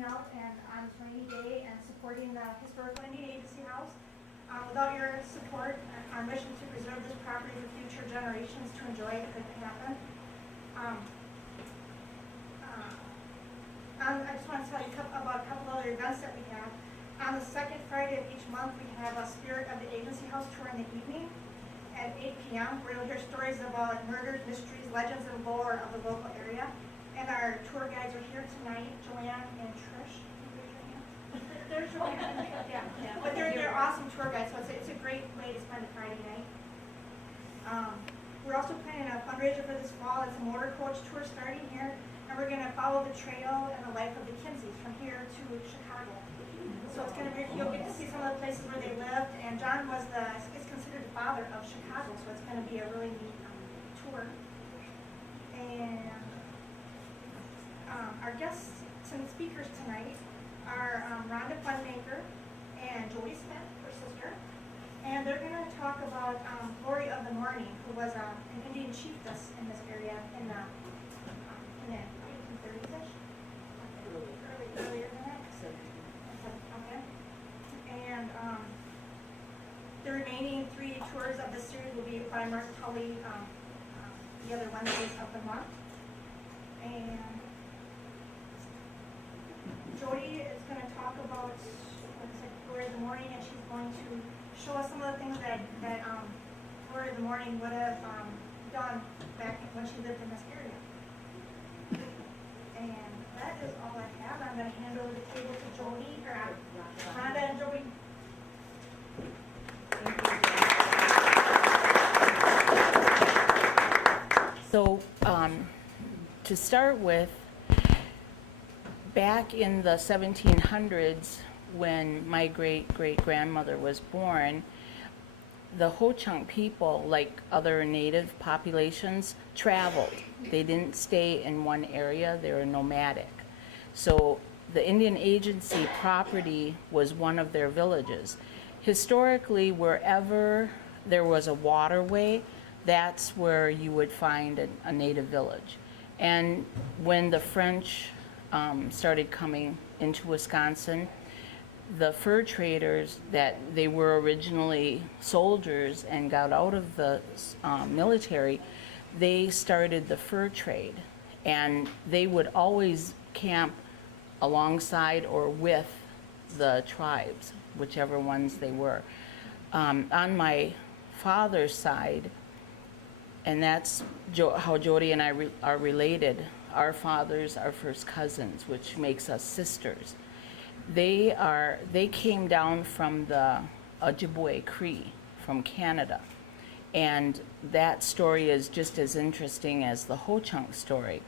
coming out and on this rainy day and supporting the Historical Indian Agency House. Without your support, our mission to preserve this property for future generations to enjoy it couldn't happen. I just want to tell you about a couple other events that we have. On the second Friday of each month, we have a Spirit of the Agency House tour in the evening at 8 p.m. where you'll hear stories about murders, mysteries, legends, and lore of the local area. And our tour guides are here tonight, Joanne and Trish. They're Joanne, yeah. But they're awesome tour guides, so it's a great way to spend a Friday night. We're also planning a fundraiser for this fall. It's a motor coach tour starting here, and we're going to follow the trail and the life of the Kinseys from here to Chicago. So it's going to be, you'll get to see some of the places where they lived, and John is considered the father of Chicago, so it's going to be a really neat tour. And our guests and speakers tonight are Rhonda Funmaker and Jody Smith, her sister, and they're going to talk about Glory of the Morning, who was an Indian chiefess in this area in the 1830s-ish, earlier than that. Okay. And the remaining 3 tours of the series will be by Mark Tully the other Wednesdays of the month. And Jody is going to talk about Glory of the Morning, and she's going to show us some of the things that Glory of the Morning would have done back when she lived in this area. And that is all I have. I'm going to hand over the table to Jody, or Rhonda and Jody. So, to start with, back in the 1700s, when my great-great-grandmother was born, the Ho-Chunk people, like other native populations, traveled. They didn't stay in one area, they were nomadic. So the Indian Agency property was one of their villages. Historically, wherever there was a waterway, that's where you would find a native village. And when the French started coming into Wisconsin, the fur traders that they were originally soldiers and got out of the military, they started the fur trade, and they would always camp alongside or with the tribes, whichever ones they were. On my father's side, and that's how Jody and I are related. Our fathers are first cousins, which makes us sisters. They came down from the Ojibwe Cree from Canada, and that story is just as interesting as the Ho-Chunk story.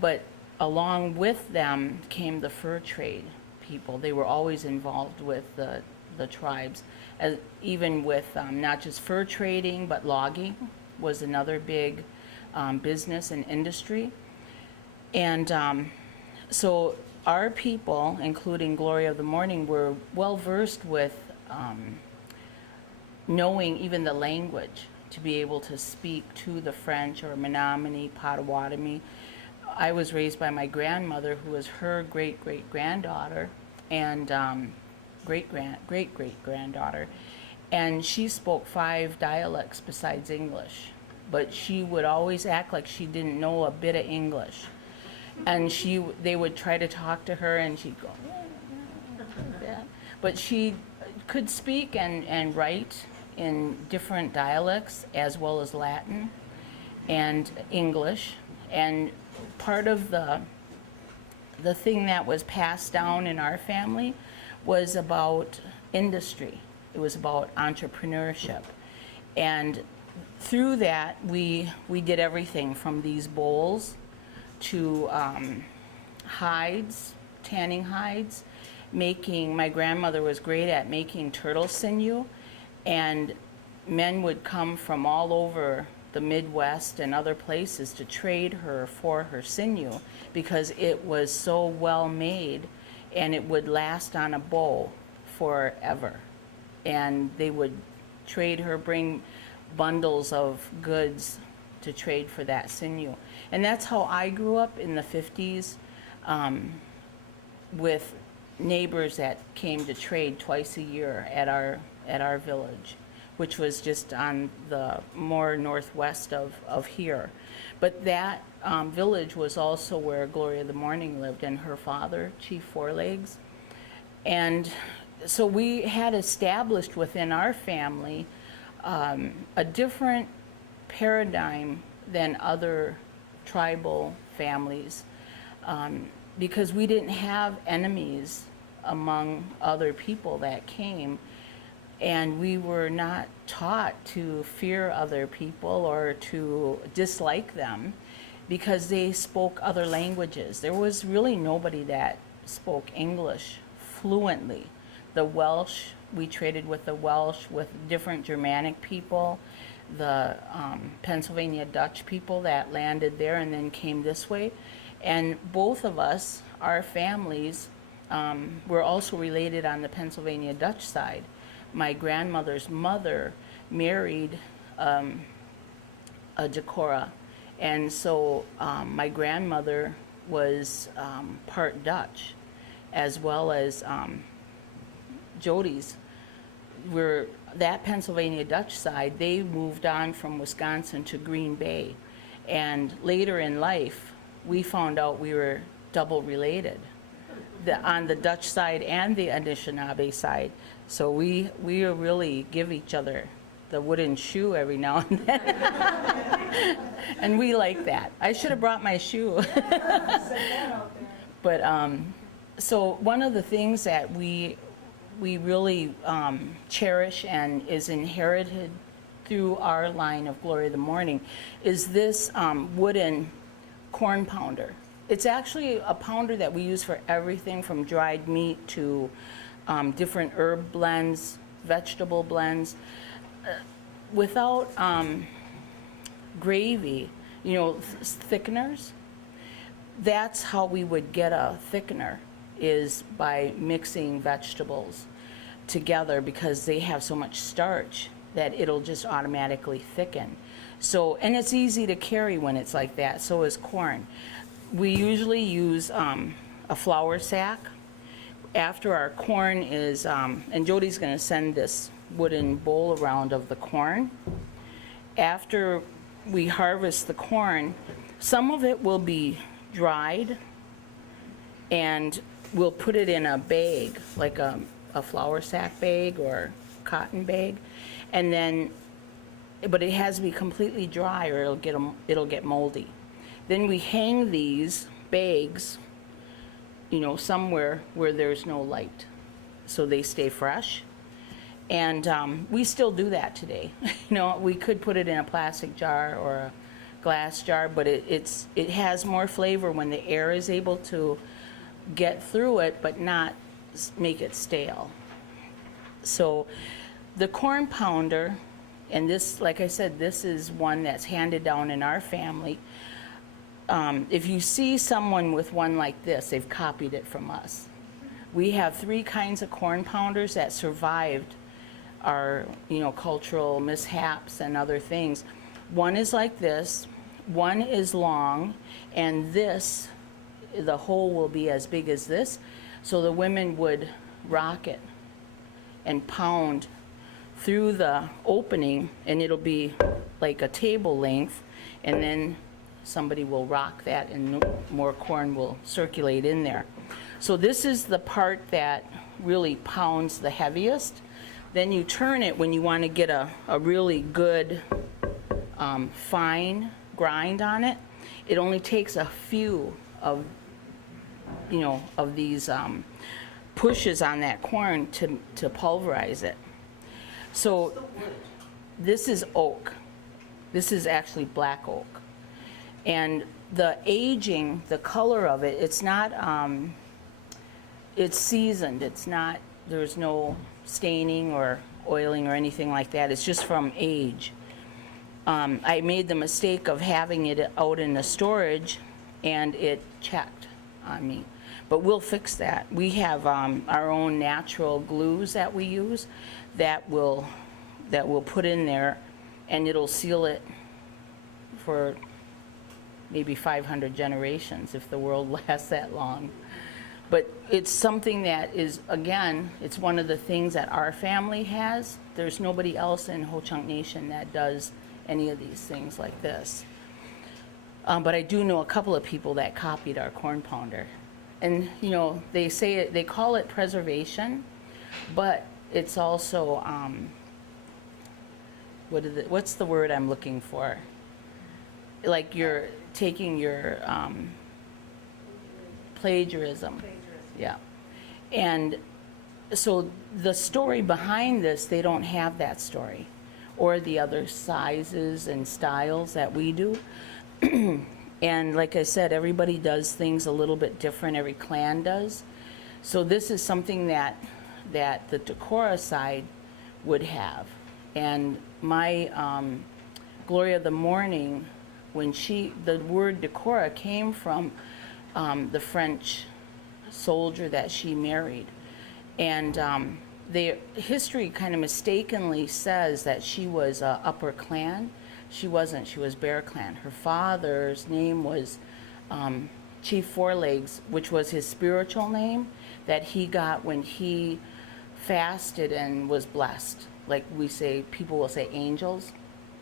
But along with them came the fur trade people. They were always involved with the tribes, even with not just fur trading, but logging was another big business and industry. And so our people, including Glory of the Morning, were well versed with knowing even the language to be able to speak to the French or Menominee, Potawatomi. I was raised by my grandmother, who was her great-great-granddaughter and great-great-granddaughter, and she spoke 5 dialects besides English, but she would always act like she didn't know a bit of English. And they would try to talk to her, and she'd go, like that. But she could speak and write in different dialects, as well as Latin and English. And part of the thing that was passed down in our family was about industry. It was about entrepreneurship. And through that, we did everything from these bowls to hides, tanning hides, my grandmother was great at making turtle sinew, and men would come from all over the Midwest and other places to trade her for her sinew because it was so well made and it would last on a bow forever. And they would trade her, bring bundles of goods to trade for that sinew. And that's how I grew up in the 50s. with neighbors that came to trade twice a year at our village, which was just on the more northwest of here. But that village was also where Gloria the Morning lived, and her father, Chief Fourlegs. And so we had established within our family a different paradigm than other tribal families, because we didn't have enemies among other people that came, and we were not taught to fear other people or to dislike them because they spoke other languages. There was really nobody that spoke English fluently. The Welsh, we traded with the Welsh, with different Germanic people, the Pennsylvania Dutch people that landed there and then came this way. And both of us, our families, were also related on the Pennsylvania Dutch side. My grandmother's mother married a Decorah, and so my grandmother was part Dutch, as well as Jody's. That Pennsylvania Dutch side, they moved on from Wisconsin to Green Bay, and later in life, we found out we were double related, on the Dutch side and the Anishinaabe side. So we really give each other the wooden shoe every now and then. And we like that. I should have brought my shoe. But so one of the things that we really cherish and is inherited through our line of Gloria the Morning is this wooden corn pounder. It's actually a pounder that we use for everything from dried meat to different herb blends, vegetable blends. Without gravy, thickeners, that's how we would get a thickener, is by mixing vegetables together, because they have so much starch that it'll just automatically thicken. So, and it's easy to carry when it's like that, so is corn. We usually use a flour sack. After our corn is, and Jody's gonna send this wooden bowl around of the corn. After we harvest the corn, some of it will be dried, and we'll put it in a bag, like a flour sack bag or cotton bag, and then, but it has to be completely dry or it'll get moldy. Then we hang these bags, somewhere where there's no light, so they stay fresh. And we still do that today. We could put it in a plastic jar or a glass jar, but it has more flavor when the air is able to get through it, but not make it stale. So the corn pounder, and this, like I said, this is one that's handed down in our family. If you see someone with one like this, they've copied it from us. We have 3 kinds of corn pounders that survived our, cultural mishaps and other things. One is like this, one is long, and this, the hole will be as big as this, so the women would rock it and pound through the opening, and it'll be like a table length, and then somebody will rock that and more corn will circulate in there. So this is the part that really pounds the heaviest. Then you turn it when you want to get a really good fine grind on it. It only takes a few of these pushes on that corn to pulverize it. So this is oak. This is actually black oak. And the aging, the color of it, it's not, it's seasoned. It's not, there's no staining or oiling or anything like that. It's just from age. I made the mistake of having it out in the storage, and it checked on me. But we'll fix that. We have our own natural glues that we use that we'll put in there, and it'll seal it for maybe 500 generations if the world lasts that long. But it's something that is, again, it's one of the things that our family has. There's nobody else in Ho-Chunk Nation that does any of these things like this. But I do know a couple of people that copied our corn pounder. And, you know, they say it, they call it preservation, but it's also, what's the word I'm looking for? Like you're taking your plagiarism. Yeah. And so the story behind this, they don't have that story or the other sizes and styles that we do. And like I said, everybody does things a little bit different, every clan does. So this is something that the Decorah side would have. And my Gloria of the Morning, when the word Decorah came from the French soldier that she married. And the history kind of mistakenly says that she was upper clan. She wasn't, she was Bear Clan. Her father's name was Chief Fourlegs, which was his spiritual name that he got when he fasted and was blessed. Like we say, people will say angels,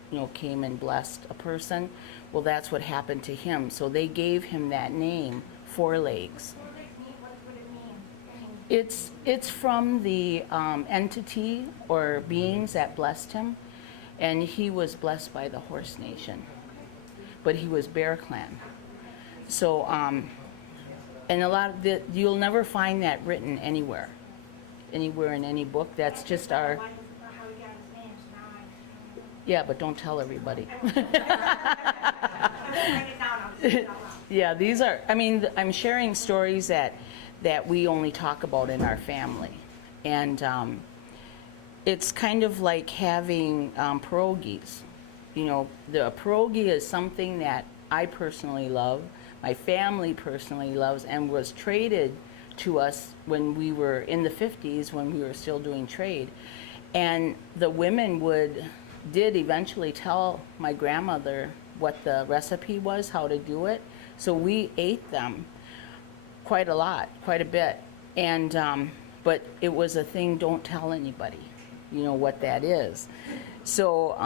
you know, came and blessed a person. Well, that's what happened to him. So they gave him that name, Fourlegs. What would it mean? It's from the entity or beings that blessed him. And he was blessed by the Horse Nation, but he was Bear Clan. So, and a lot of you'll never find that written anywhere in any book. That's just our. How he got his name, so now I. Yeah, but don't tell everybody. I'm gonna write it down, I'll say it out loud. Yeah, these are. I mean, I'm sharing stories that we only talk about in our family, and. It's kind of like having pierogies. You know, the pierogi is something that I personally love, my family personally loves, and was traded to us when we were in the 50s, when we were still doing trade. And the women did eventually tell my grandmother what the recipe was, how to do it. So we ate them quite a bit. And, but it was a thing, don't tell anybody. You know what that is. So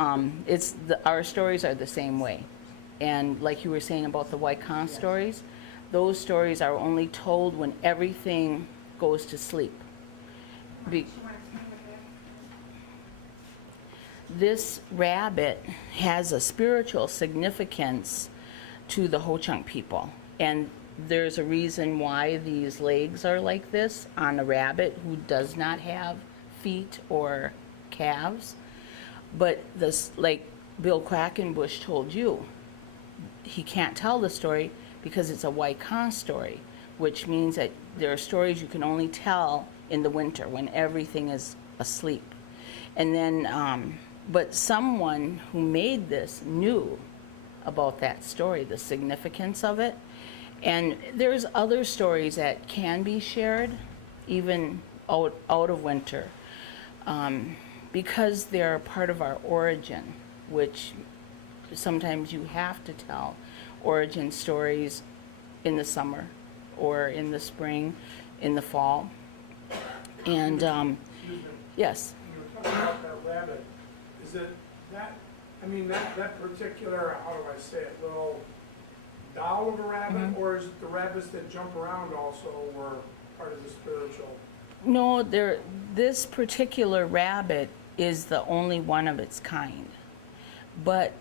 our stories are the same way. And like you were saying about the Waikan stories, those stories are only told when everything goes to sleep. This rabbit has a spiritual significance to the Ho-Chunk people. And there's a reason why these legs are like this on a rabbit who does not have feet or calves. But this, like Bill Quackenbush told you, he can't tell the story because it's a Waikan story, which means that there are stories you can only tell in the winter when everything is asleep. And then, but someone who made this knew about that story, the significance of it. And there's other stories that can be shared even out of winter. Because they're part of our origin, which sometimes you have to tell origin stories in the summer or in the spring, in the fall. And yes. When you're talking about that rabbit, is it that, I mean, that particular, how do I say it, little doll of a rabbit, or is the rabbits that jump around also were part of the spiritual? No, this particular rabbit is the only one of its kind. But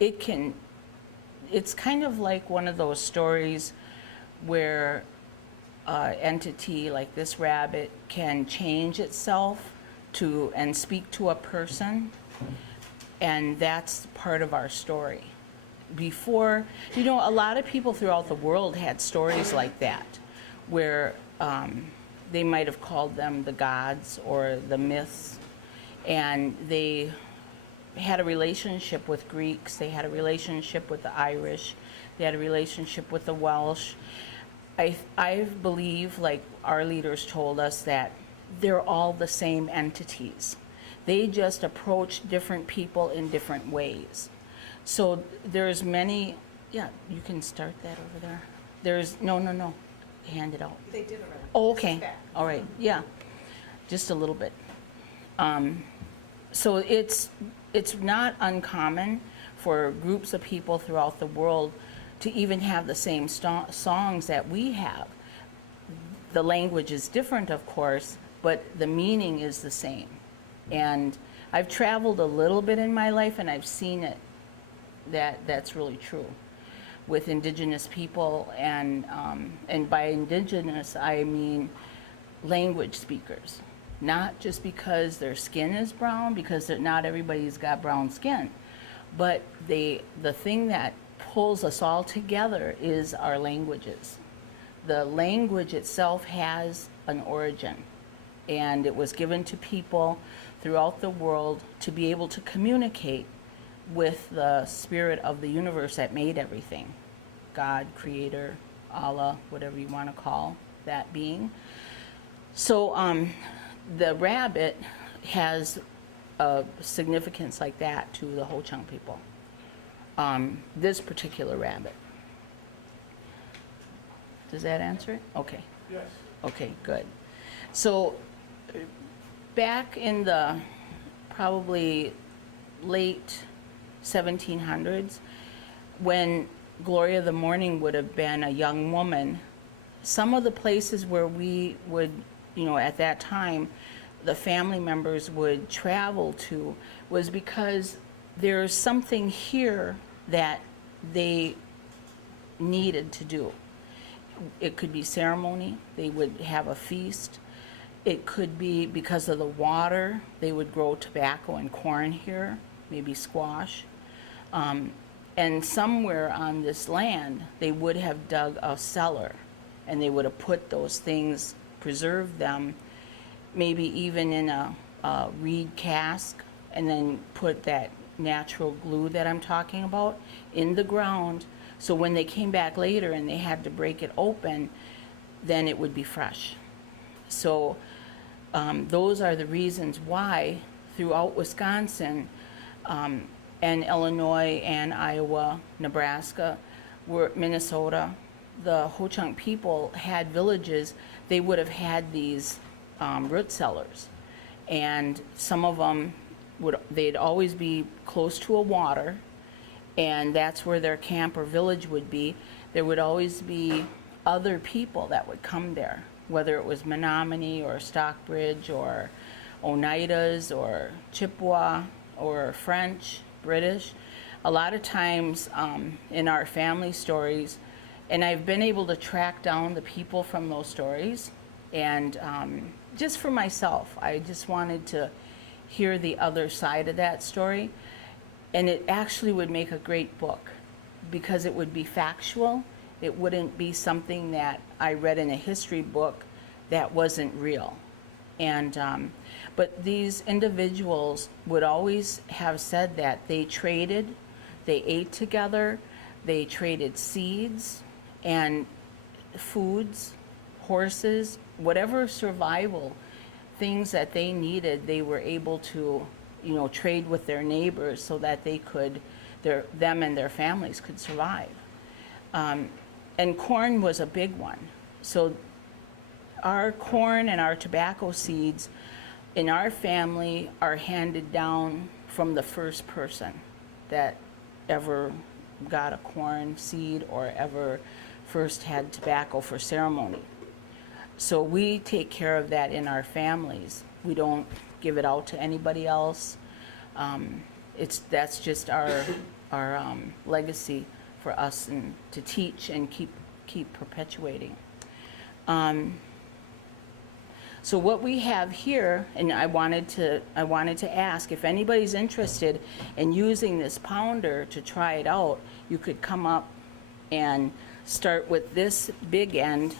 it's kind of like one of those stories where an entity like this rabbit can change itself and speak to a person, and that's part of our story. Before, you know, a lot of people throughout the world had stories like that, where they might have called them the gods or the myths, and they had a relationship with Greeks, they had a relationship with the Irish, they had a relationship with the Welsh. I believe, like our leaders told us, that they're all the same entities. They just approach different people in different ways. So there's many, yeah, you can start that over there. No. handed out? They did already. Oh, This is okay, back. all right, yeah, just a little bit. So it's not uncommon for groups of people throughout the world to even have the same songs that we have. The language is different, of course, but the meaning is the same. And I've traveled a little bit in my life, and I've seen it, that's really true with indigenous people, and by indigenous, I mean language speakers. Not just because their skin is brown, because not everybody's got brown skin, but the thing that pulls us all together is our languages. The language itself has an origin, and it was given to people throughout the world to be able to communicate with the spirit of the universe that made everything. God, Creator, Allah, whatever you want to call that being. So the rabbit has a significance like that to the Ho-Chunk people. This particular rabbit. Does that answer it? Okay. Yes. Okay, good. So back in the probably late 1700s, when Gloria of the Morning would have been a young woman, some of the places where we would, at that time, the family members would travel to was because there's something here that they needed to do. It could be ceremony, they would have a feast. It could be because of the water, they would grow tobacco and corn here, maybe squash. And somewhere on this land, they would have dug a cellar, and they would have put those things, preserved them, maybe even in a reed cask, and then put that natural glue that I'm talking about in the ground. So when they came back later and they had to break it open, then it would be fresh. So those are the reasons why throughout Wisconsin and Illinois and Iowa, Nebraska, Minnesota, the Ho-Chunk people had villages. They would have had these root cellars, and some of them they'd always be close to a water, and that's where their camp or village would be. There would always be other people that would come there, whether it was Menominee or Stockbridge or Oneidas or Chippewa or French, British. A lot of times in our family stories, and I've been able to track down the people from those stories, and just for myself, I just wanted to hear the other side of that story. And it actually would make a great book because it would be factual. It wouldn't be something that I read in a history book that wasn't real. And but these individuals would always have said that they traded, they ate together, they traded seeds and foods, horses, whatever survival things that they needed, they were able to, trade with their neighbors so that they could, them and their families could survive. And corn was a big one. So our corn and our tobacco seeds in our family are handed down from the first person that ever got a corn seed or ever first had tobacco for ceremony. So we take care of that in our families. We don't give it out to anybody else. That's just our legacy for us, and to teach and keep perpetuating. So what we have here, and I wanted to ask if anybody's interested in using this pounder to try it out. You could come up and start with this big end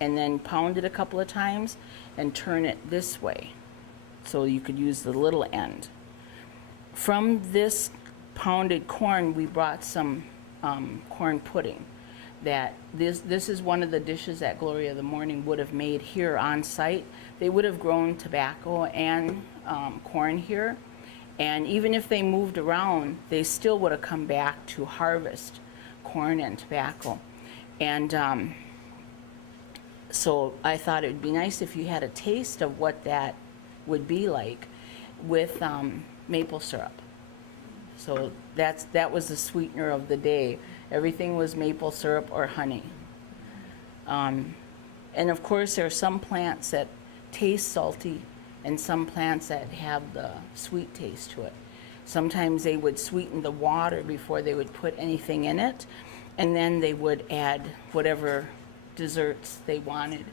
and then pound it a couple of times and turn it this way. So you could use the little end. From this pounded corn, we brought some corn pudding. That this is one of the dishes that Gloria of the Morning would have made here on site. They would have grown tobacco and corn here. And even if they moved around, they still would have come back to harvest corn and tobacco. And So I thought it would be nice if you had a taste of what that would be like with maple syrup. So that was the sweetener of the day. Everything was maple syrup or honey. And of course, there are some plants that taste salty and some plants that have the sweet taste to it. Sometimes they would sweeten the water before they would put anything in it, and then they would add whatever desserts they wanted.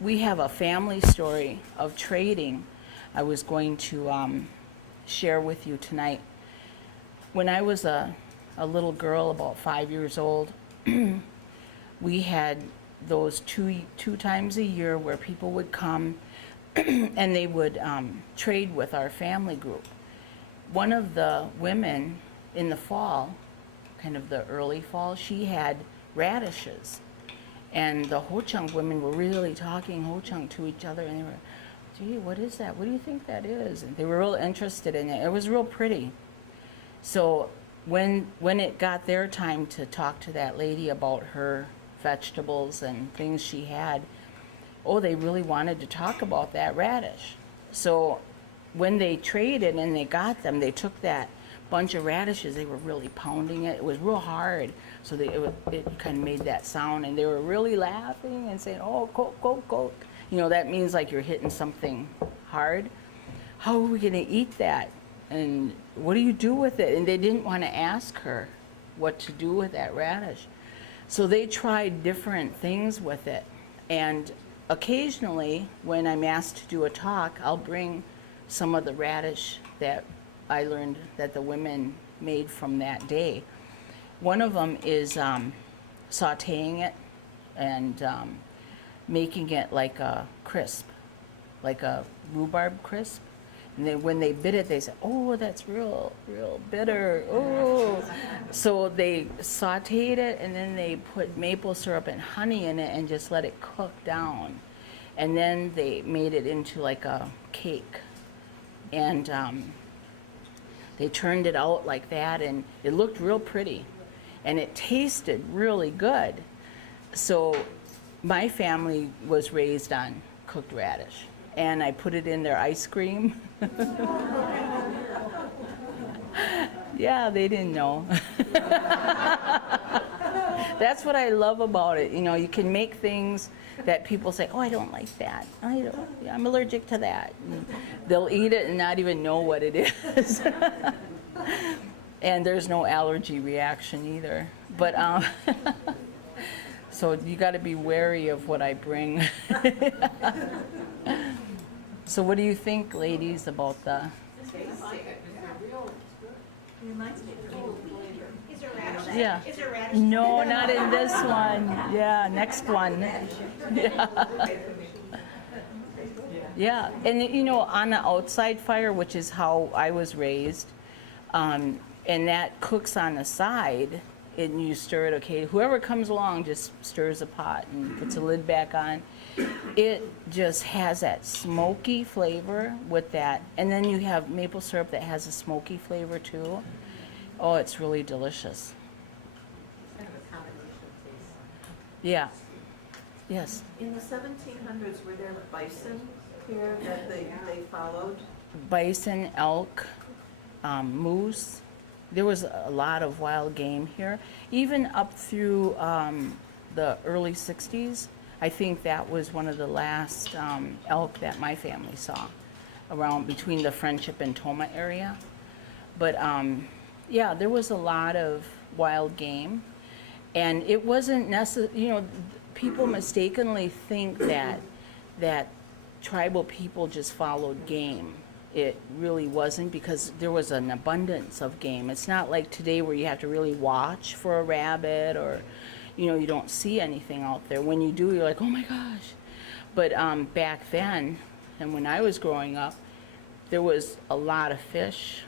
We have a family story of trading I was going to share with you tonight. When I was a little girl, about 5 years old, we had those two times a year where people would come and they would trade with our family group. One of the women in the fall, kind of the early fall, she had radishes. And the Ho-Chunk women were really talking Ho-Chunk to each other, and they were, gee, what is that? What do you think that is? And they were real interested in it. It was real pretty. So when it got their time to talk to that lady about her vegetables and things she had, oh, they really wanted to talk about that radish. So when they traded and they got them, they took that bunch of radishes, they were really pounding it. It was real hard, so it kind of made that sound, and they were really laughing and saying, oh, Coke, Coke, Coke. You know, that means like you're hitting something hard. How are we going to eat that? And what do you do with it? And they didn't want to ask her what to do with that radish. So they tried different things with it. And occasionally, when I'm asked to do a talk, I'll bring some of the radish that I learned that the women made from that day. One of them is sauteing it and making it like a crisp, like a rhubarb crisp. And then when they bit it, they said, oh, that's real bitter. Oh. So they sauteed it, and then they put maple syrup and honey in it and just let it cook down. And then they made it into like a cake. And they turned it out like that, and it looked real pretty. And it tasted really good. So my family was raised on cooked radish, and I put it in their ice cream. Yeah, they didn't know. That's what I love about it. You know, you can make things that people say, oh, I don't like that. I'm allergic to that. And they'll eat it and not even know what it is. And there's no allergy reaction either. But so you got to be wary of what I bring. So what do you think, ladies, about the... Is there radish? Yeah. Is there radish? No, not in this one. Yeah, next one. Yeah. Yeah, and you know, on the outside fire, which is how I was raised, and that cooks on the side, and you stir it, okay, whoever comes along just stirs the pot and puts the lid back on. It just has that smoky flavor with that, and then you have maple syrup that has a smoky flavor too. Oh, it's really delicious. Yeah. Yes. In the 1700s, were there bison here that they followed? Bison, elk, moose. There was a lot of wild game here. Even up through the early 60s, I think that was one of the last elk that my family saw around between the Friendship and Toma area. But yeah, there was a lot of wild game. And it wasn't necessary, you know, people mistakenly think that tribal people just followed game. It really wasn't, because there was an abundance of game. It's not like today where you have to really watch for a rabbit, or, you know, you don't see anything out there. When you do, you're like, oh my gosh. But back then, and when I was growing up, there was a lot of fish.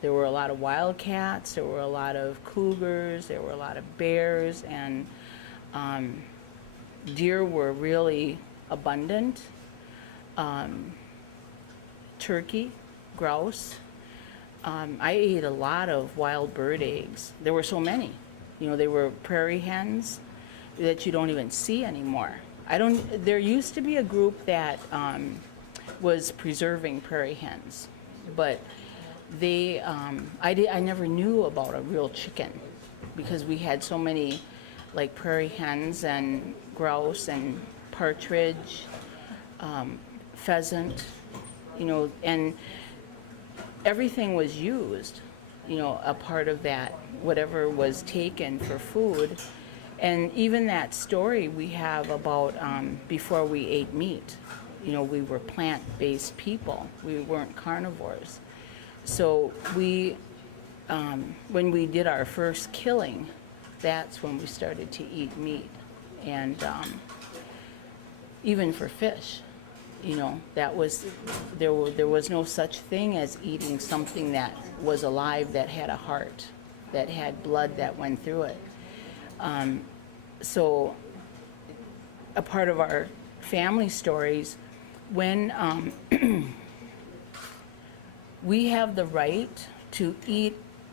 There were a lot of wildcats, there were a lot of cougars, there were a lot of bears, and deer were really abundant. Turkey, grouse. I ate a lot of wild bird eggs. There were so many. You know, they were prairie hens. that you don't even see anymore. There used to be a group that was preserving prairie hens, but I never knew about a real chicken because we had so many like prairie hens and grouse and partridge, pheasant, and everything was used, a part of that, whatever was taken for food. And even that story we have about before we ate meat, we were plant-based people. We weren't carnivores. So when we did our first killing, that's when we started to eat meat. And even for fish, there was no such thing as eating something that was alive, that had a heart, that had blood that went through it. So a part of our family stories, when we have the right to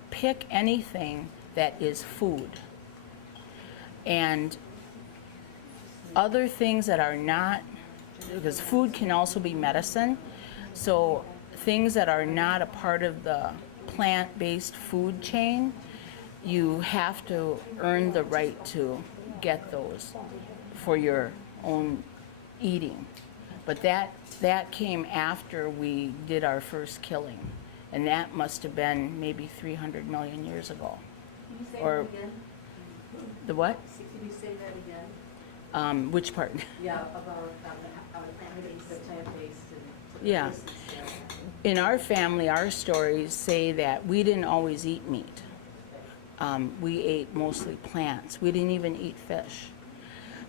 pick anything that is food. And other things that are not, because food can also be medicine, so things that are not a part of the plant-based food chain, you have to earn the right to get those for your own eating. But that came after we did our first killing, and that must have been maybe 300 million years ago. Can you say Or- that again? The what? Can you say that again? Which part? Yeah, about how the plant-based, the plant-based and. Yeah. In our family, our stories say that we didn't always eat meat. We ate mostly plants. We didn't even eat fish.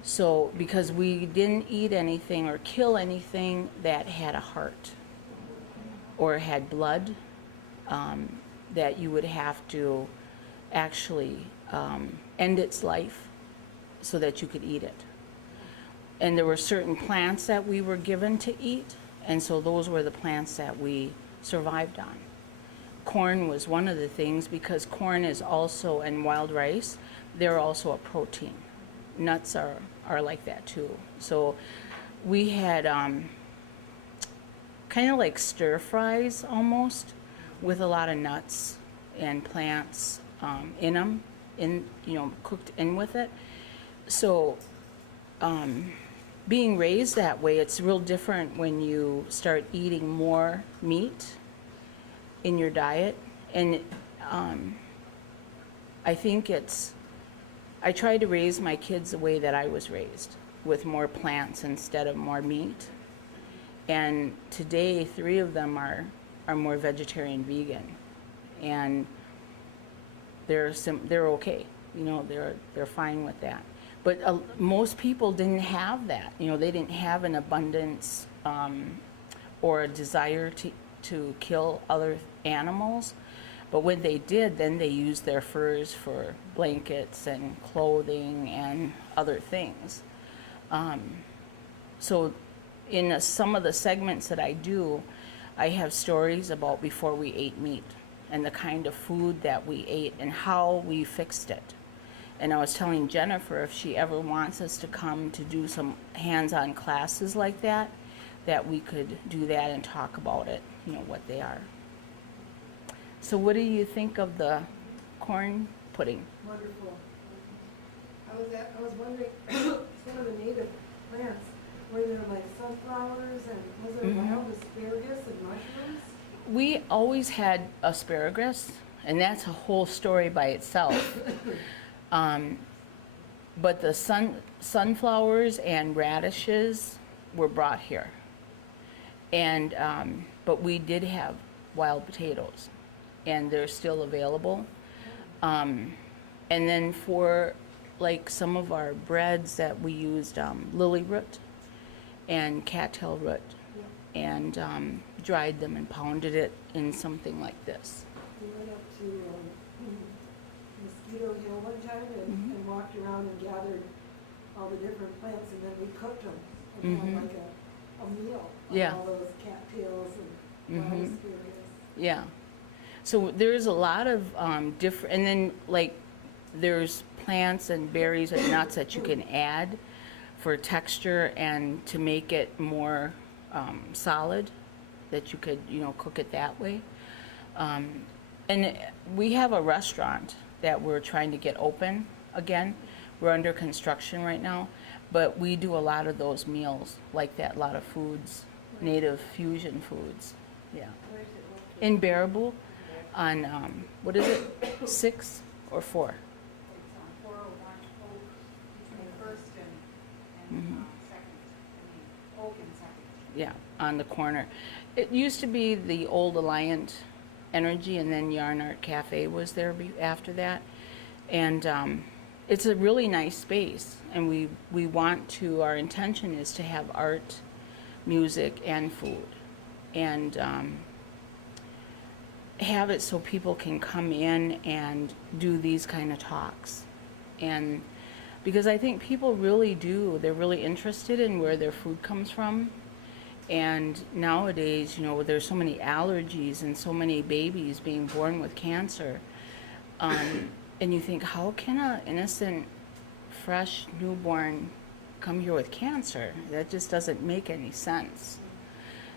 So, because we didn't eat anything or kill anything that had a heart or had blood, that you would have to actually end its life so that you could eat it. And there were certain plants that we were given to eat, and so those were the plants that we survived on. Corn was one of the things, because corn is also, and wild rice, they're also a protein. Nuts are like that too. So we had kind of like stir fries almost, with a lot of nuts and plants in them, cooked in with it. So being raised that way, it's real different when you start eating more meat in your diet. And I think I try to raise my kids the way that I was raised, with more plants instead of more meat. And today, 3 of them are more vegetarian vegan, and they're okay. They're fine with that. But most people didn't have that. They didn't have an abundance or a desire to kill other animals. But when they did, then they used their furs for blankets and clothing and other things. So in some of the segments that I do, I have stories about before we ate meat and the kind of food that we ate and how we fixed it. And I was telling Jennifer, if she ever wants us to come to do some hands-on classes like that we could do that and talk about it, what they are. So what do you think of the corn pudding? Wonderful. I was wondering, some of the native plants, were there like sunflowers and was there wild asparagus and mushrooms? We always had asparagus, and that's a whole story by itself. But the sunflowers and radishes were brought here. And but we did have wild potatoes, and they're still available. And then for like some of our breads that we used lily root and cattail root, and dried them and pounded it in something like this. We went up to Mosquito Hill one time and walked around and gathered all the different plants, and then we cooked them and had like a meal Yeah. on all those cattails and wild asparagus. Yeah. So there's a lot of different, and then like there's plants and berries and nuts that you can add for texture and to make it more solid, that you could, cook it that way. And we have a restaurant that we're trying to get open again. We're under construction right now, but we do a lot of those meals like that, a lot of foods, native fusion foods. Yeah. Where is it located? In Baraboo on, what is it, 6 or 4? It's on 401 Oak, between First and Second, Oak and Second. Yeah, on the corner. It used to be the old Alliant Energy, and then Yarn Art Cafe was there after that. And it's a really nice space, and we want to, our intention is to have art, music, and food. And have it so people can come in and do these kind of talks. And because I think people really do, they're really interested in where their food comes from. And nowadays, there's so many allergies and so many babies being born with cancer. And you think, how can an innocent, fresh newborn come here with cancer? That just doesn't make any sense.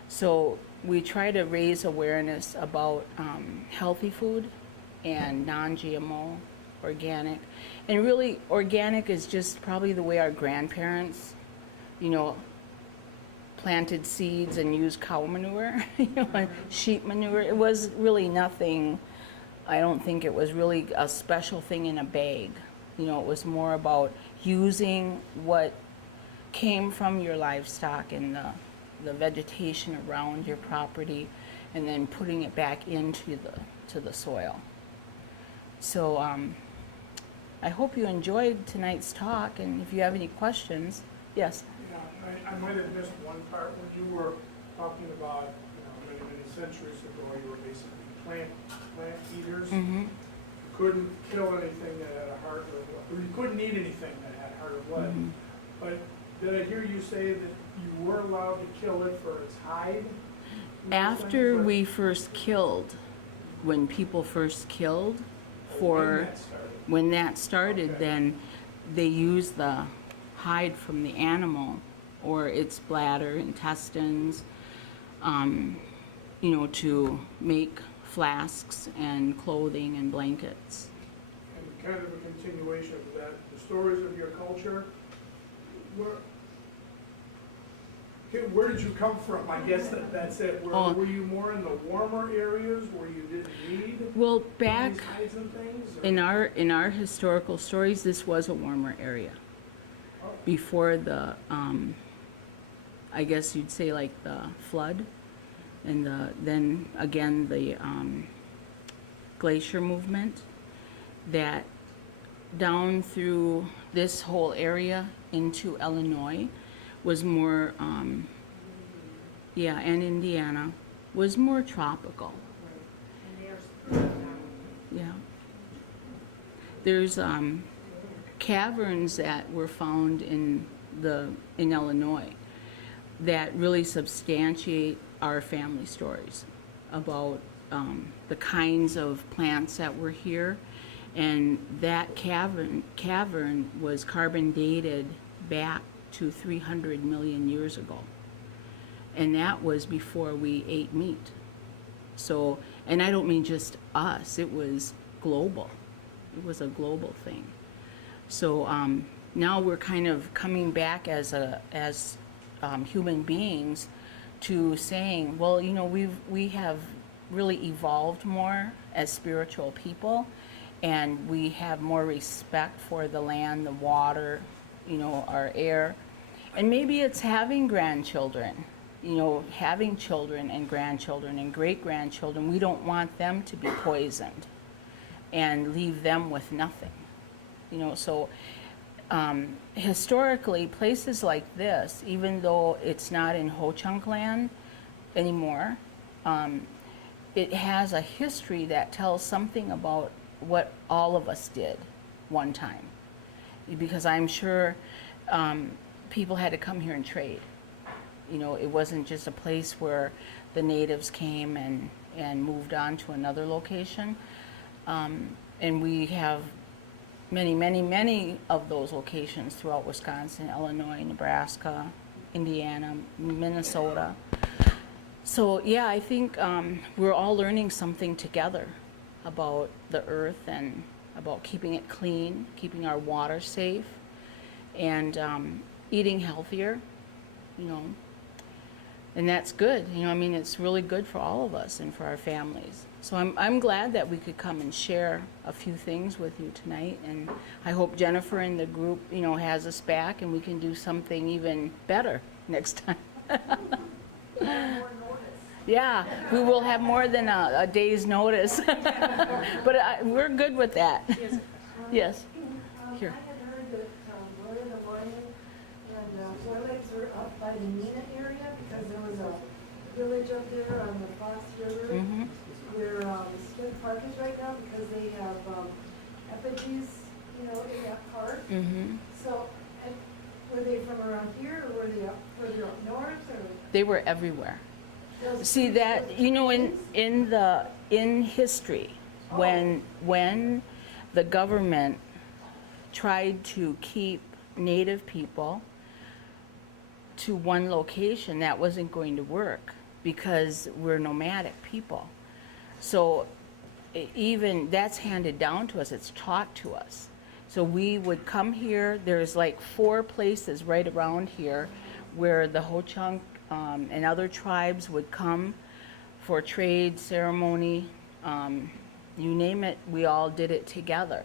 So we try to raise awareness about healthy food and non-GMO, organic. And really, organic is just probably the way our grandparents, planted seeds and used cow manure, and sheep manure. It was really nothing, I don't think it was really a special thing in a bag. It was more about using what came from your livestock and the vegetation around your property, and then putting it back into the soil. So I hope you enjoyed tonight's talk, and if you have any questions, yes. Yeah, I might have missed one part when you were talking about, many, many centuries ago, you were basically plant eaters. Mm-hmm. You couldn't kill anything that had a heart or blood, or you couldn't eat anything that had heart or blood. Mhm. But did I hear you say that you were allowed to kill it for its hide? After we first killed, when people first killed, when that started, Okay. then they used the hide from the animal or its bladder, intestines, to make flasks and clothing and blankets. And kind of a continuation of that, the stories of your culture, where did you come from? I guess that's it. Were you more in the warmer areas where you didn't need Well, back these hides and things? or- in our historical stories, this was a warmer area. Oh, Before the, I guess you'd say like the flood, and then again the glacier movement, that down through this whole area into Illinois was more, and Indiana was more tropical. And there's further down. Yeah. There's caverns that were found in Illinois that really substantiate our family stories about the kinds of plants that were here. And that cavern was carbon dated back to 300 million years ago. And that was before we ate meat. So, and I don't mean just us, it was global. It was a global thing. So now we're kind of coming back as human beings to saying, well, we have really evolved more as spiritual people, and we have more respect for the land, the water, our air. And maybe it's having grandchildren, having children and grandchildren and great-grandchildren. We don't want them to be poisoned and leave them with nothing. So historically, places like this, even though it's not in Ho-Chunk land anymore, it has a history that tells something about what all of us did one time. Because I'm sure people had to come here and trade. It wasn't just a place where the natives came and moved on to another location. And we have many, many, many of those locations throughout Wisconsin, Illinois, Nebraska, Indiana, Minnesota. So yeah, I think we're all learning something together about the earth and about keeping it clean, keeping our water safe, and eating healthier, you know. And that's good, you know, I mean, it's really good for all of us and for our families. So I'm glad that we could come and share a few things with you tonight, and I hope Jennifer and the group, you know, has us back and we can do something even better next time. Yeah, we will have more than a day's notice. But we're good with that. Yes. Here. I had heard that, early in the morning, and toilets were up by the Neenah area, because there was a village up there on the Fox River, Mhm. where, Smith Park is right now, because they have, effigies, you know, in that park. Mhm. So, and were they from around here, or were they up, further up north, or? They were everywhere. those See that, you know, things? in history, when the government tried to keep Native people to one location, that wasn't going to work because we're nomadic people. So even that's handed down to us, it's taught to us. So we would come here, there's like 4 places right around here where the Ho-Chunk and other tribes would come for trade, ceremony, you name it, we all did it together.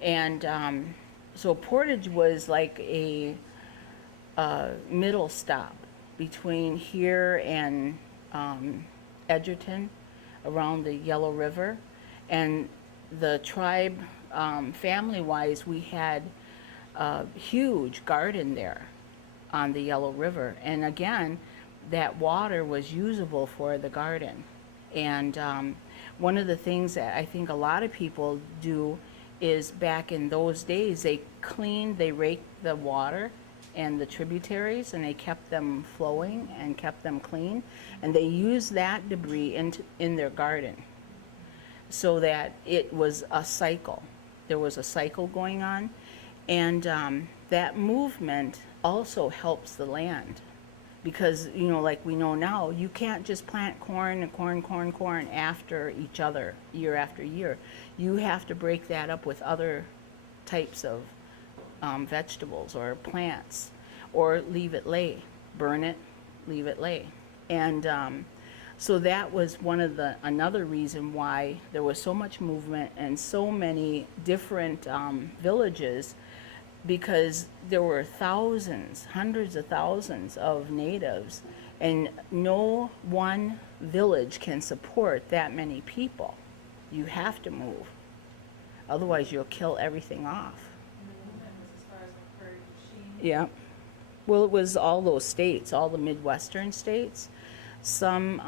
And so Portage was like a middle stop between here and Edgerton, around the Yellow River. And the tribe, family-wise, we had a huge garden there on the Yellow River. And again, that water was usable for the garden. And one of the things that I think a lot of people do is, back in those days, they raked the water and the tributaries, and they kept them flowing and kept them clean. And they used that debris in their garden, so that it was a cycle. There was a cycle going on. And that movement also helps the land. Because, you know, like we know now, you can't just plant corn and corn after each other, year after year. You have to break that up with other types of vegetables or plants, or leave it lay. Burn it, leave it lay. And so that was another reason why there was so much movement and so many different villages, because there were thousands, hundreds of thousands of natives, and no one village can support that many people. You have to move. Otherwise, you'll kill everything off. And the movement was as far as like Prairie du Chien. Yeah. Well, it was all those states, all the Midwestern states. Some,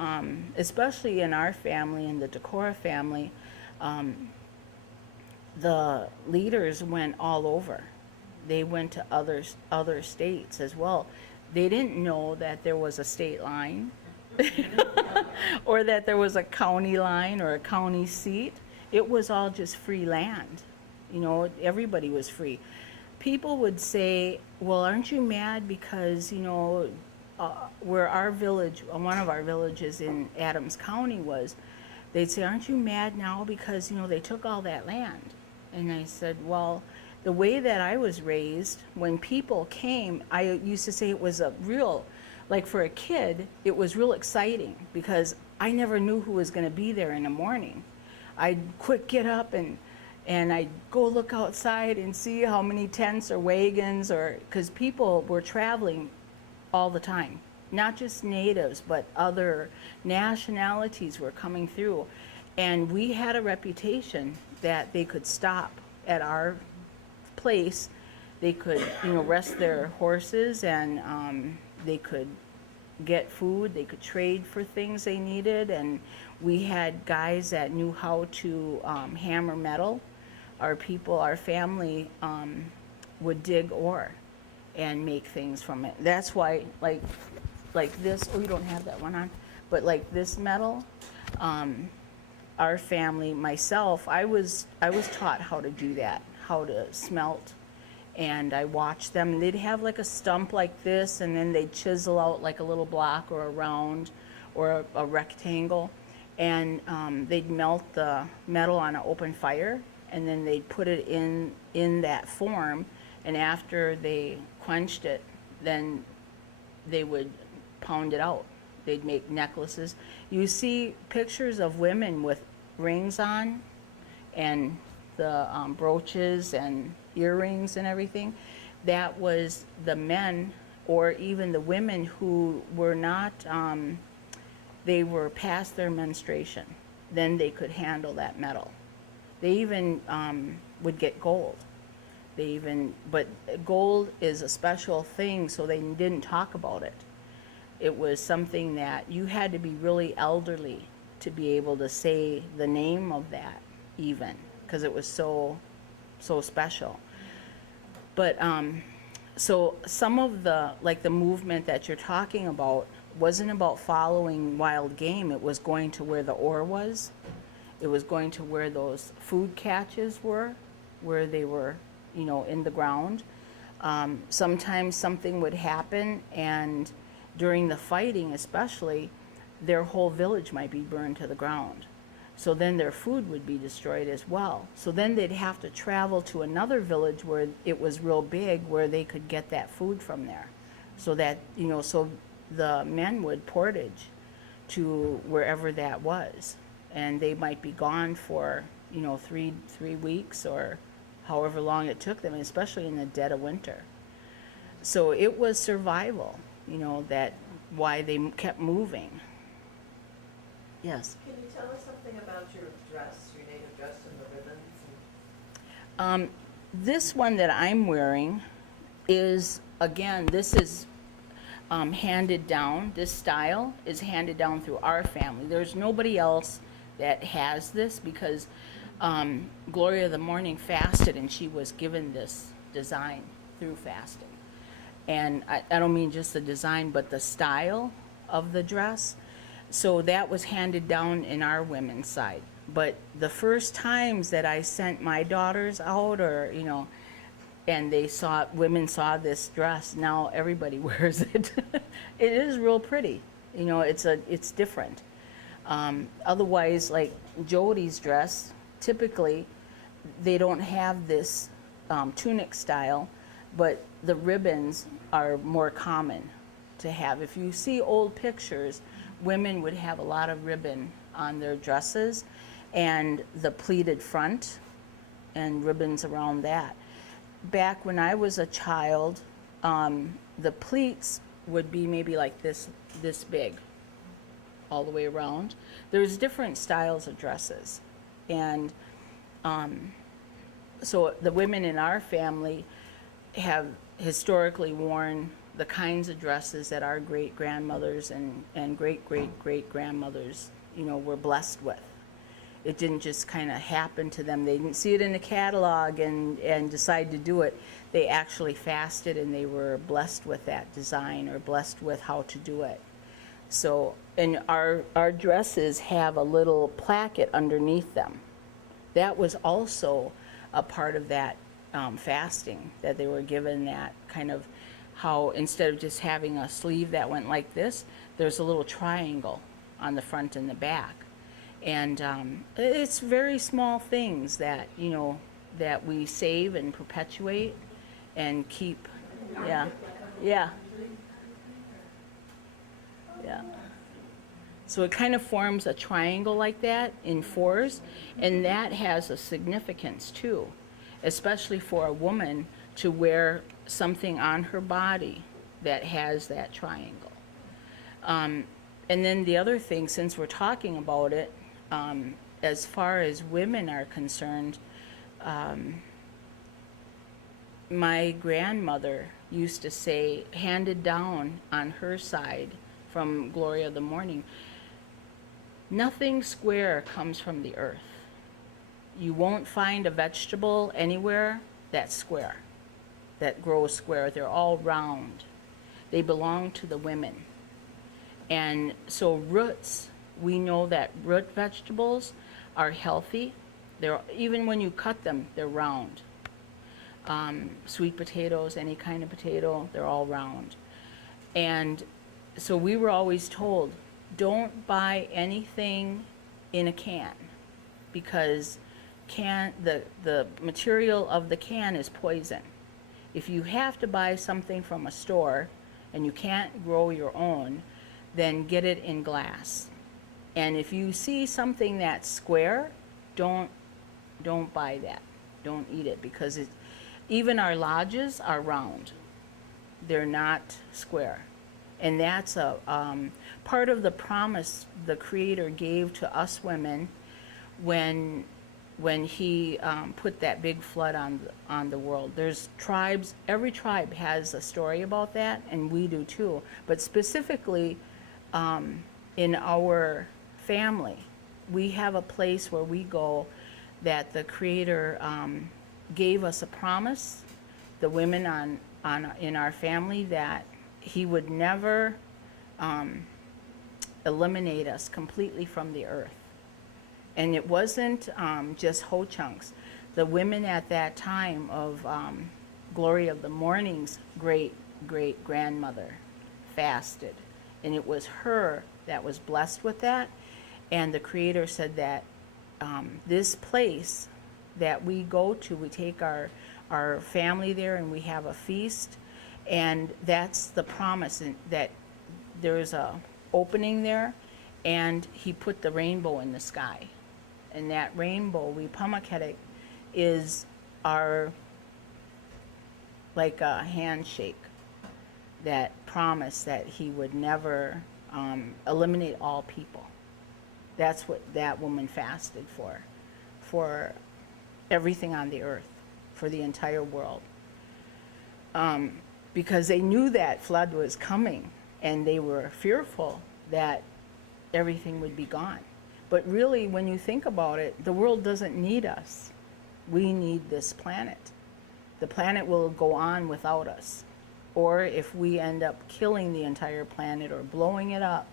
especially in our family, in the Decorah family, the leaders went all over. They went to other states as well. They didn't know that there was a state line or that there was a county line or a county seat. It was all just free land. You know, everybody was free. People would say, well, aren't you mad because, you know, where our village, one of our villages in Adams County was, they'd say, aren't you mad now because, you know, they took all that land? And I said, well, the way that I was raised, when people came, I used to say it was a real, like for a kid, it was real exciting because I never knew who was going to be there in the morning. I'd quick get up and I'd go look outside and see how many tents or wagons, or because people were traveling all the time. Not just natives, but other nationalities were coming through. And we had a reputation that they could stop at our place. They could, you know, rest their horses, and they could get food, they could trade for things they needed. And we had guys that knew how to hammer metal. Our people, our family would dig ore and make things from it. That's why, like this, oh, you don't have that one on, but like this metal, our family, myself, I was taught how to do that, how to smelt. And I watched them, and they'd have like a stump like this, and then they'd chisel out like a little block or a round or a rectangle. And they'd melt the metal on an open fire, and then they'd put it in that form. And after they quenched it, then they would pound it out. They'd make necklaces. You see pictures of women with rings on and the brooches and earrings and everything. That was the men or even the women who were not, they were past their menstruation. Then they could handle that metal. They even would get gold. But gold is a special thing, so they didn't talk about it. It was something that you had to be really elderly to be able to say the name of that even, because it was so special. But so some of the, like the movement that you're talking about wasn't about following wild game. It was going to where the ore was. It was going to where those food caches were, where they were, in the ground. Sometimes something would happen, and during the fighting especially, their whole village might be burned to the ground. So then their food would be destroyed as well. So then they'd have to travel to another village where it was real big, where they could get that food from there. So that, so the men would portage to wherever that was. And they might be gone for, 3 weeks or however long it took them, especially in the dead of winter. So it was survival, that why they kept moving. Yes. Can you tell us something about your dress, your native dress and the ribbons? This one that I'm wearing is, again, this is handed down. This style is handed down through our family. There's nobody else that has this, because Gloria of the Morning fasted, and she was given this design through fasting. And I don't mean just the design, but the style of the dress. So that was handed down in our women's side. But the first times that I sent my daughters out, or, and women saw this dress, now everybody wears it. It is real pretty. It's different. Otherwise, like Jody's dress, typically they don't have this tunic style, but the ribbons are more common to have. If you see old pictures, women would have a lot of ribbon on their dresses, and the pleated front and ribbons around that. Back when I was a child, the pleats would be maybe like this big all the way around. There's different styles of dresses. And so the women in our family have historically worn the kinds of dresses that our great-grandmothers and great-great-great-grandmothers, were blessed with. It didn't just kind of happen to them. They didn't see it in the catalog and decide to do it. They actually fasted, and they were blessed with that design or blessed with how to do it. So, and our dresses have a little placket underneath them. That was also a part of that fasting, that they were given that kind of, how instead of just having a sleeve that went like this, there's a little triangle on the front and the back. And it's very small things that, that we save and perpetuate and keep. Yeah. So it kind of forms a triangle like that in fours, and that has a significance too, especially for a woman to wear something on her body that has that triangle. And then the other thing, since we're talking about it, as far as women are concerned, my grandmother used to say, handed down on her side from Gloria of the Morning, nothing square comes from the earth. You won't find a vegetable anywhere that's square, that grows square. They're all round. They belong to the women. And so roots, we know that root vegetables are healthy. They're, even when you cut them, they're round. Sweet potatoes, any kind of potato, they're all round. And so we were always told, don't buy anything in a can, because the material of the can is poison. If you have to buy something from a store and you can't grow your own, then get it in glass. And if you see something that's square, don't buy that. Don't eat it, because even our lodges are round. They're not square. And that's a part of the promise the Creator gave to us women when he put that big flood on the world. There's tribes, every tribe has a story about that, and we do too. But specifically, in our family, we have a place where we go that the Creator gave us a promise, the women in our family, that he would never eliminate us completely from the earth. And it wasn't just Ho Chunks. The women at that time of Glory of the Morning's great-great-grandmother fasted. And it was her that was blessed with that. And the Creator said that this place that we go to, we take our family there and we have a feast. And that's the promise, that there's a opening there, and he put the rainbow in the sky. And that rainbow, Wipamaketek, is our, like a handshake, that promise that he would never eliminate all people. That's what that woman fasted for everything on the earth, for the entire world. Because they knew that flood was coming, and they were fearful that everything would be gone. But really, when you think about it, the world doesn't need us. We need this planet. The planet will go on without us. Or if we end up killing the entire planet or blowing it up,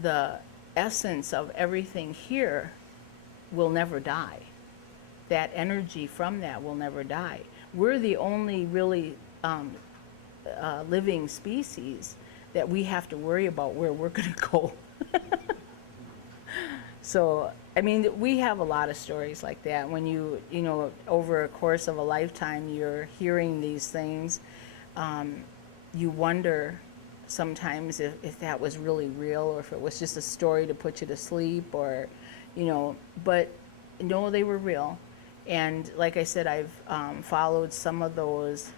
the essence of everything here will never die. That energy from that will never die. We're the only really living species that we have to worry about where we're going to go. So, I mean, we have a lot of stories like that. When you know, over a course of a lifetime, you're hearing these things, you wonder sometimes if that was really real, or if it was just a story to put you to sleep, or, you know, but no, they were real. And like I said, I've followed some of those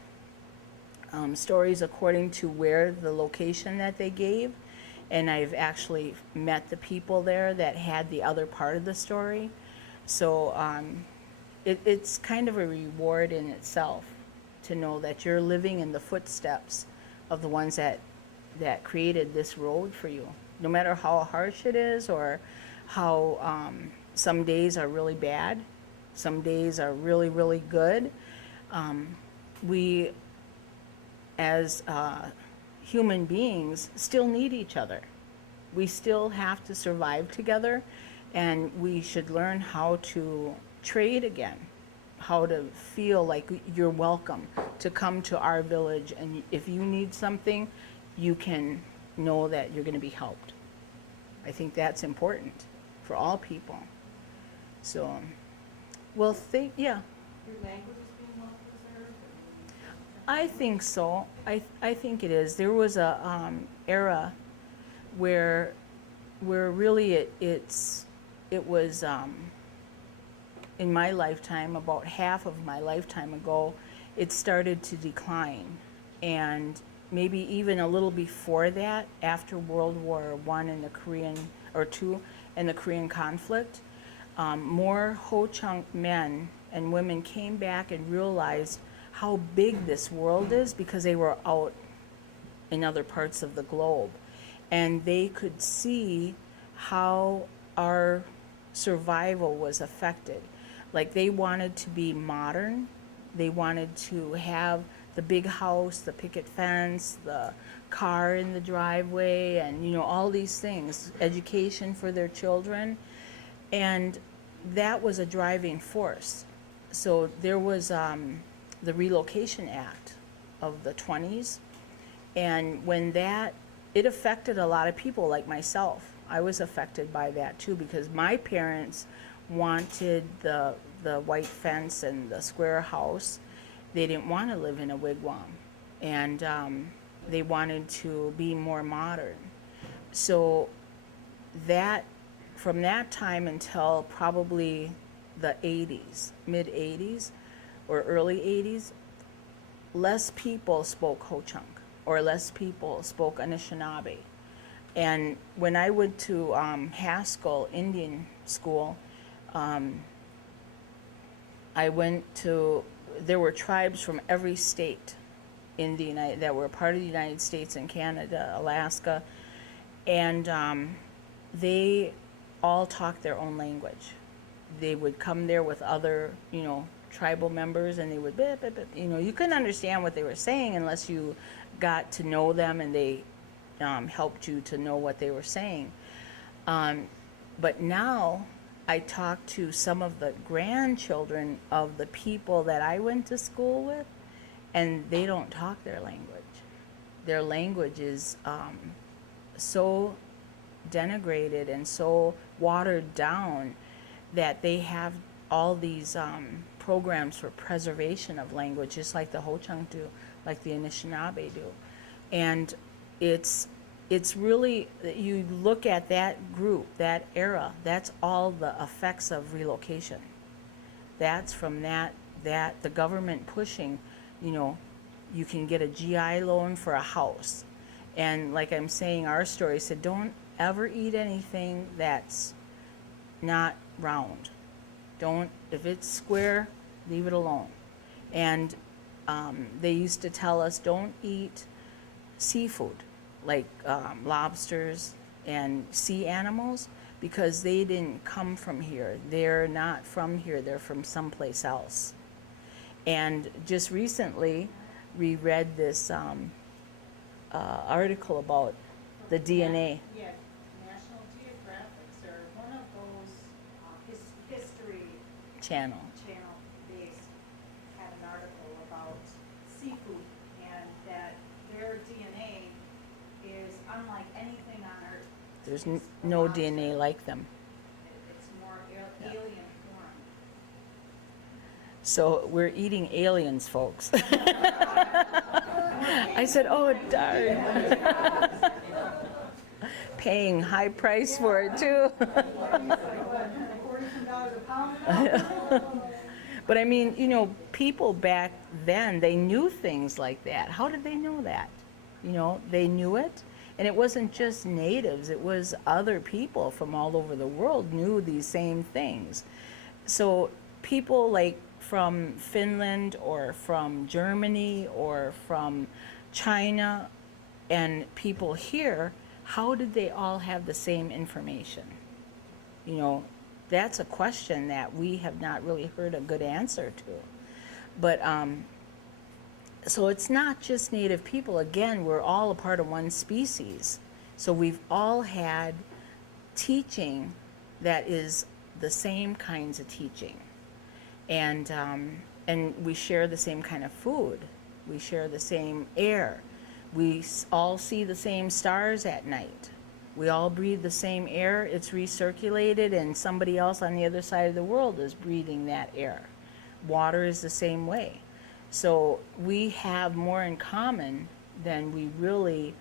stories according to where the location that they gave. And I've actually met the people there that had the other part of the story. So it's kind of a reward in itself to know that you're living in the footsteps of the ones that created this road for you. No matter how harsh it is, or how some days are really bad, some days are really, really good. We, as human beings, still need each other. We still have to survive together, and we should learn how to trade again, how to feel like you're welcome to come to our village, and if you need something, you can know that you're going to be helped. I think that's important for all people. So, well, yeah. Your language is being well preserved? I think so. I think it is. There was a era where really it was in my lifetime, about half of my lifetime ago, it started to decline, and maybe even a little before that, after World War I and the Korean, or II, and the Korean conflict, more Ho-Chunk men and women came back and realized how big this world is, because they were out in other parts of the globe. And they could see how our survival was affected. Like, they wanted to be modern. They wanted to have the big house, the picket fence, the car in the driveway, and, you know, all these things, education for their children. And that was a driving force. So there was the Relocation Act of the 20s. And when that, it affected a lot of people like myself. I was affected by that too, because my parents wanted the white fence and the square house. They didn't want to live in a wigwam. And they wanted to be more modern. So that, from that time until probably the 80s, mid 80s or early 80s, less people spoke Ho-Chunk or less people spoke Anishinaabe. And when I went to Haskell Indian School, I went to, there were tribes from every state in the United, that were part of the United States and Canada, Alaska, and they all talked their own language. They would come there with other, tribal members, and they would, you couldn't understand what they were saying unless you got to know them and they helped you to know what they were saying. But now I talk to some of the grandchildren of the people that I went to school with, and they don't talk their language. Their language is so denigrated and so watered down that they have all these programs for preservation of language, just like the Ho-Chunk do, like the Anishinaabe do. And it's really, you look at that group, that era, that's all the effects of relocation. That's from that the government pushing, you can get a GI loan for a house. And like I'm saying, our story said, don't ever eat anything that's not round. Don't, if it's square, leave it alone. And they used to tell us, don't eat seafood, like lobsters and sea animals, because they didn't come from here. They're not from here, they're from someplace else. And just recently, we read this article about the DNA. Yeah, National Geographics, or one of those history Channel. channel-based, had an article about seafood, and that their DNA is unlike anything on Earth. There's It's the no lobster. DNA like them. It's more alien form. So we're eating aliens, folks. I said, oh, darn. Paying high price for it, too. $42 a pound. But I mean, people back then, they knew things like that. How did they know that? They knew it. And it wasn't just natives, it was other people from all over the world knew these same things. So people like from Finland or from Germany or from China and people here, how did they all have the same information? That's a question that we have not really heard a good answer to. But so it's not just Native people. Again, we're all a part of one species. So we've all had teaching that is the same kinds of teaching. And we share the same kind of food. We share the same air. We all see the same stars at night. We all breathe the same air. It's recirculated, and somebody else on the other side of the world is breathing that air. Water is the same way. So we have more in common than we really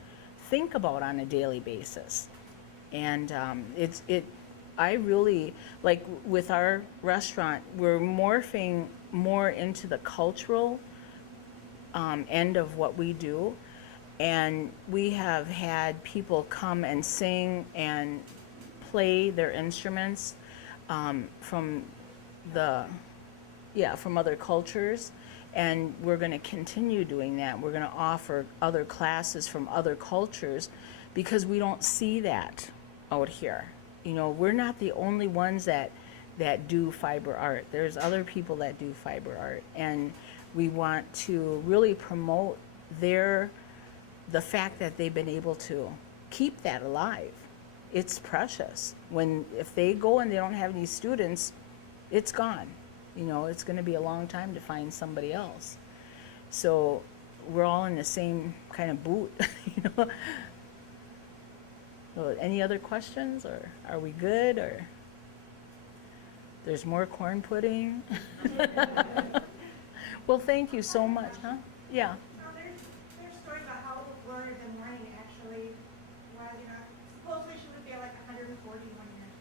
think about on a daily basis. And I really, like with our restaurant, we're morphing more into the cultural end of what we do. And we have had people come and sing and play their instruments from other cultures. And we're going to continue doing that. We're going to offer other classes from other cultures because we don't see that out here. We're not the only ones that do fiber art. There's other people that do fiber art. And we want to really promote the fact that they've been able to keep that alive. it's precious. If they go and they don't have any students, it's gone. You know, it's going to be a long time to find somebody else. So we're all in the same kind of boot, you know. So any other questions, or are we good, or there's more corn pudding? Well, thank you so much, huh? Yeah. There's stories about how Gloria of the Morning actually was, you know, supposedly she would be like 141 years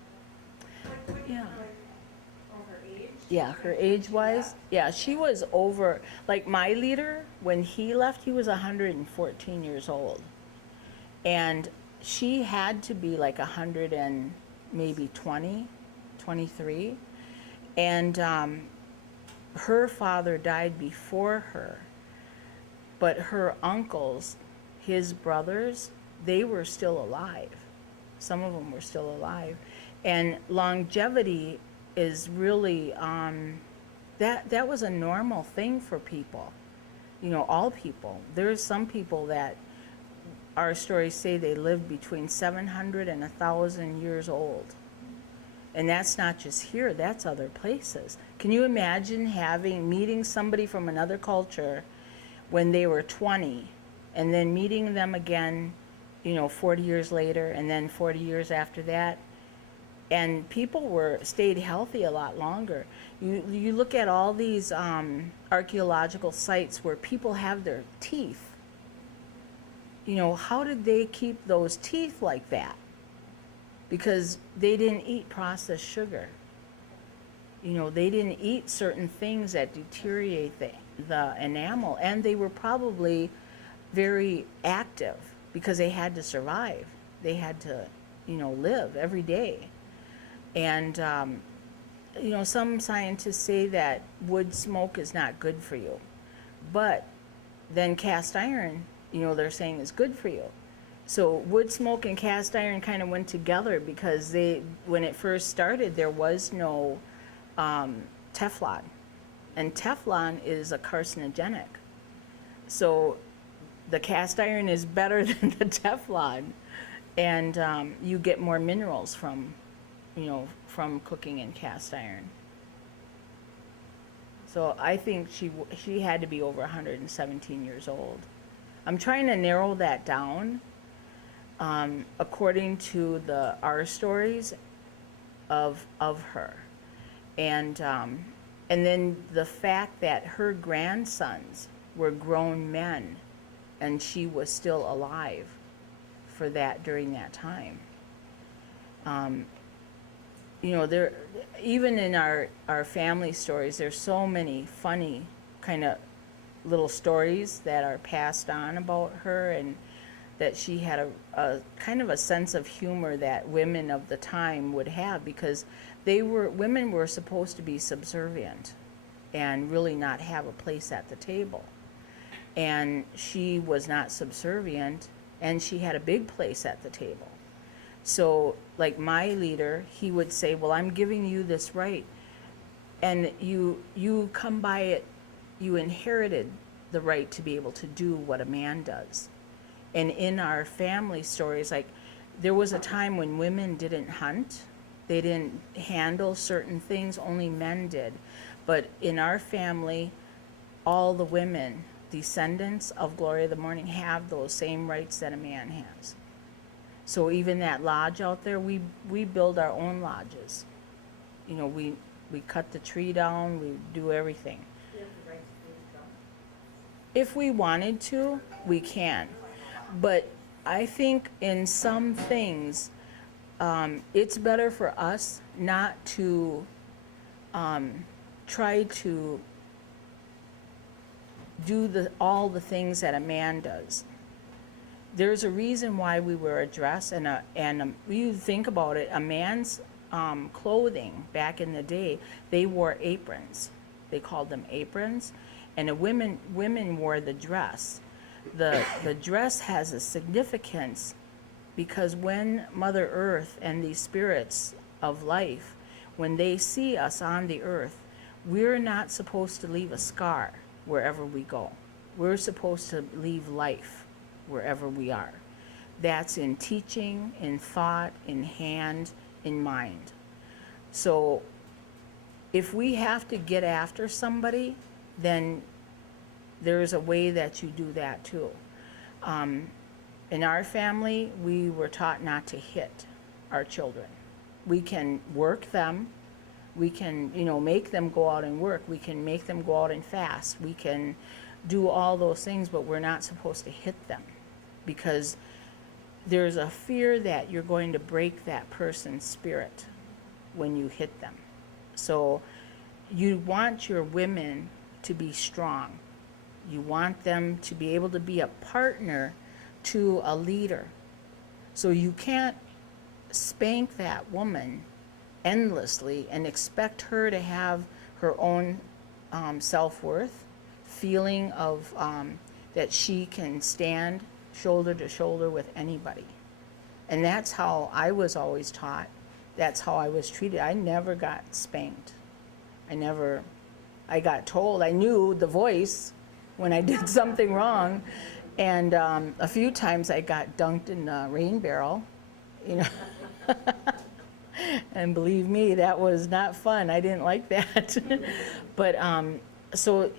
old. What do you Yeah. really Over age? Yeah, her age-wise, yeah, she was over, like my leader, when he left, he was 114 years old. And she had to be like 100 and maybe 20, 23. And her father died before her. But her uncles, his brothers, they were still alive. Some of them were still alive. And longevity is really, that was a normal thing for people. You know, all people. There's some people that our stories say they lived between 700 and 1,000 years old. And that's not just here, that's other places. Can you imagine meeting somebody from another culture when they were 20 and then meeting them again, you know, 40 years later and then 40 years after that? And people stayed healthy a lot longer. You look at all these archaeological sites where people have their teeth. You know, how did they keep those teeth like that? Because they didn't eat processed sugar. You know, they didn't eat certain things that deteriorate the enamel, and they were probably very active because they had to survive. They had to, you know, live every day. And, you know, some scientists say that wood smoke is not good for you. But then cast iron, you know, they're saying is good for you. So wood smoke and cast iron kind of went together because when it first started, there was no Teflon. And Teflon is a carcinogenic. So the cast iron is better than the Teflon. And you get more minerals from cooking in cast iron. So I think she had to be over 117 years old. I'm trying to narrow that down according to our stories of her. And then the fact that her grandsons were grown men and she was still alive during that time. You know, even in our family stories, there's so many funny kind of little stories that are passed on about her, and that she had a kind of a sense of humor that women of the time would have, because women were supposed to be subservient and really not have a place at the table. And she was not subservient, and she had a big place at the table. So, like my leader, he would say, well, I'm giving you this right, and you come by it, you inherited the right to be able to do what a man does. And in our family stories, like, there was a time when women didn't hunt, they didn't handle certain things, only men did. But in our family, all the women, descendants of Gloria of the Morning, have those same rights that a man has. So even that lodge out there, we build our own lodges. You know, we cut the tree down, we do everything. You have the right to do it, If we wanted to, we can. But I think in some things, it's better for us not to try to do all the things that a man does. There's a reason why we wear a dress, and you think about it, a man's clothing back in the day, they wore aprons. They called them aprons, and women wore the dress. The dress has a significance because when Mother Earth and these spirits of life, when they see us on the earth, we're not supposed to leave a scar wherever we go. We're supposed to leave life wherever we are. That's in teaching, in thought, in hand, in mind. So if we have to get after somebody, then there's a way that you do that too. In our family, we were taught not to hit our children. We can work them. We can, make them go out and work. We can make them go out and fast. We can do all those things, but we're not supposed to hit them because there's a fear that you're going to break that person's spirit when you hit them. So you want your women to be strong. You want them to be able to be a partner to a leader. So you can't spank that woman endlessly and expect her to have her own self-worth, feeling of that she can stand shoulder to shoulder with anybody. And that's how I was always taught. That's how I was treated. I never got spanked. I got told. I knew the voice when I did something wrong. And a few times I got dunked in a rain barrel, And believe me, that was not fun. I didn't like that. But so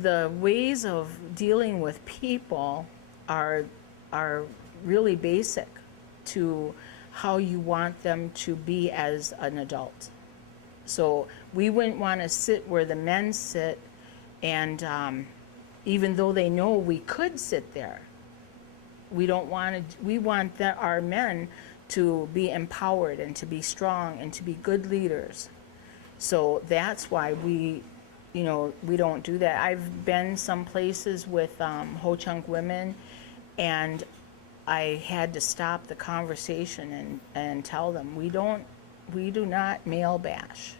the ways of dealing with people are really basic to how you want them to be as an adult. So we wouldn't want to sit where the men sit, and even though they know we could sit there, we don't want to. We want our men to be empowered and to be strong and to be good leaders. So that's why we don't do that. I've been some places with Ho-Chunk women, and I had to stop the conversation and tell them, we do not male bash.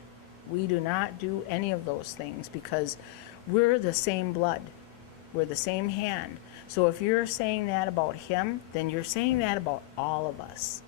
We do not do any of those things because we're the same blood. We're the same hand. So if you're saying that about him, then you're saying that about all of us.